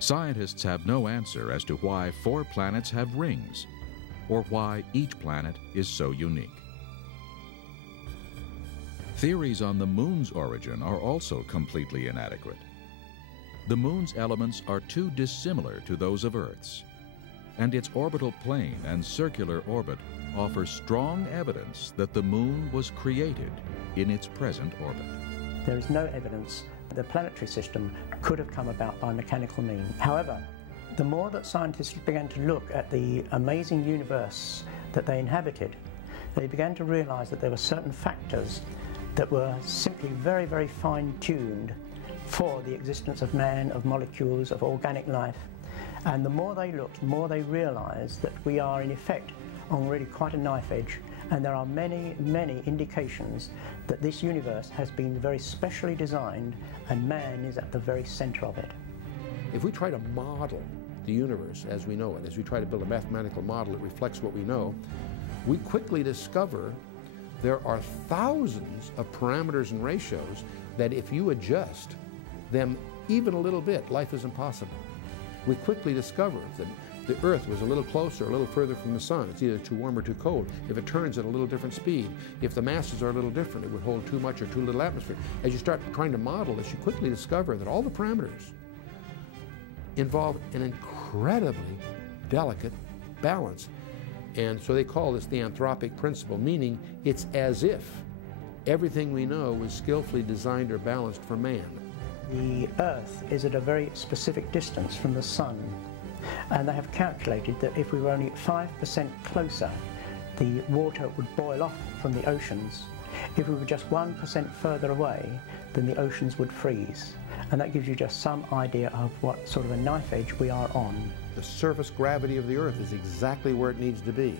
Scientists have no answer as to why 4 planets have rings, or why each planet is so unique. Theories on the Moon's origin are also completely inadequate. The Moon's elements are too dissimilar to those of Earth's, and its orbital plane and circular orbit offer strong evidence that the Moon was created in its present orbit. There is no evidence that the planetary system could have come about by mechanical means. However, the more that scientists began to look at the amazing universe that they inhabited, they began to realize that there were certain factors that were simply very, very fine-tuned for the existence of man, of molecules, of organic life. And the more they looked, the more they realized that we are in effect on really quite a knife edge, and there are many, many indications that this universe has been very specially designed and man is at the very center of it. If we try to model the universe as we know it, as we try to build a mathematical model that reflects what we know, we quickly discover there are thousands of parameters and ratios that if you adjust them even a little bit, life is impossible. We quickly discover that the Earth was a little closer, a little further from the Sun. It's either too warm or too cold. If it turns at a little different speed, if the masses are a little different, it would hold too much or too little atmosphere. As you start trying to model this, you quickly discover that all the parameters involve an incredibly delicate balance. And so they call this the anthropic principle, meaning it's as if everything we know was skillfully designed or balanced for man. The Earth is at a very specific distance from the Sun, and they have calculated that if we were only 5% closer, the water would boil off from the oceans. If we were just 1% further away, then the oceans would freeze. And that gives you just some idea of what sort of a knife edge we are on. The surface gravity of the Earth is exactly where it needs to be.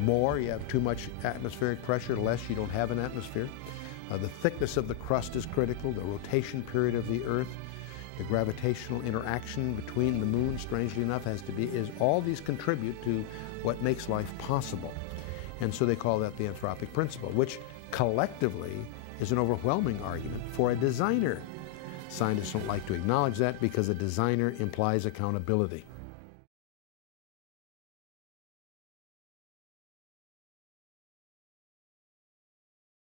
More, you have too much atmospheric pressure, less, you don't have an atmosphere. The thickness of the crust is critical, the rotation period of the Earth, the gravitational interaction between the Moon, strangely enough, all these contribute to what makes life possible. And so they call that the anthropic principle, which collectively is an overwhelming argument for a designer. Scientists don't like to acknowledge that because a designer implies accountability.